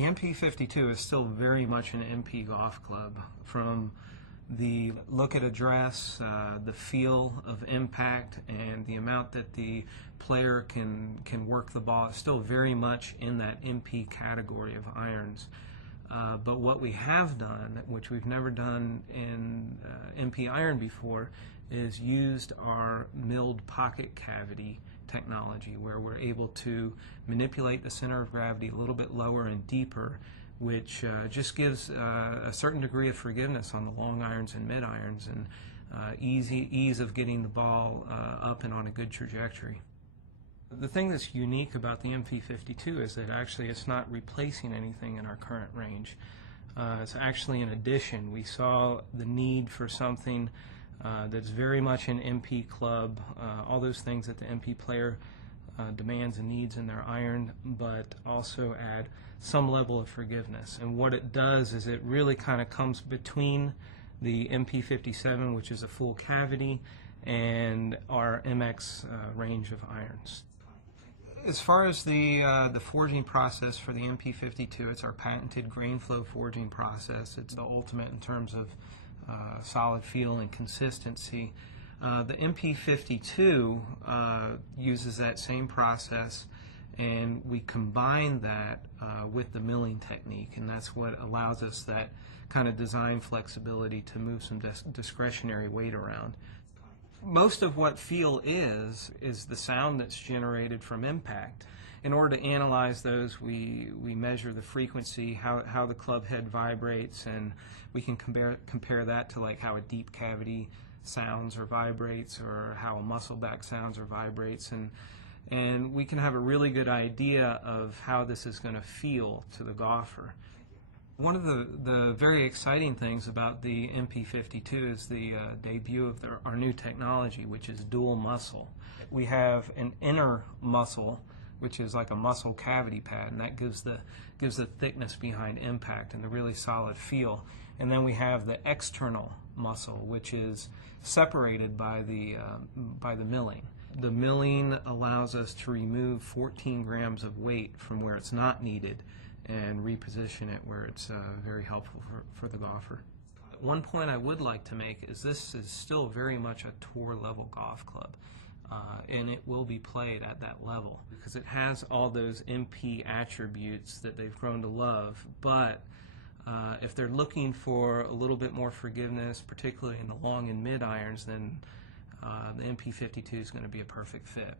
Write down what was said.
The MP52 is still very much an MP golf club. From the look at address, the feel of impact, and the amount that the player can work the ball, it's still very much in that MP category of irons. But what we have done, which we've never done in MP iron before, is used our milled pocket cavity technology, where we're able to manipulate the center of gravity a little bit lower and deeper, which just gives a certain degree of forgiveness on the long irons and mid irons, and ease of getting the ball up and on a good trajectory. The thing that's unique about the MP52 is that actually it's not replacing anything in our current range. It's actually an addition. We saw the need for something that's very much an MP club, all those things that the MP player demands and needs in their iron, but also add some level of forgiveness. And what it does is it really kind of comes between the MP57, which is a full cavity, and our MX range of irons. As far as the forging process for the MP52, it's our patented grain flow forging process. It's the ultimate in terms of solid feel and consistency. The MP52 uses that same process, and we combine that with the milling technique, and that's what allows us that kind of design flexibility to move some discretionary weight around. Most of what feel is the sound that's generated from impact. In order to analyze those, we measure the frequency, how the club head vibrates, and we can compare that to like how a deep cavity sounds or vibrates, or how a muscle back sounds or vibrates, and we can have a really good idea of how this is going to feel to the golfer. One of the very exciting things about the MP52 is the debut of our new technology, which is Duel Muscle. We have an inner muscle, which is like a muscle cavity pad, and that gives the thickness behind impact and the really solid feel. And then we have the external muscle, which is separated by the milling. The milling allows us to remove 14 grams of weight from where it's not needed and reposition it where it's very helpful for the golfer. One point I would like to make is this is still very much a tour level golf club, and it will be played at that level because it has all those MP attributes that they've grown to love. But if they're looking for a little bit more forgiveness, particularly in the long and mid irons, then the MP52 is going to be a perfect fit.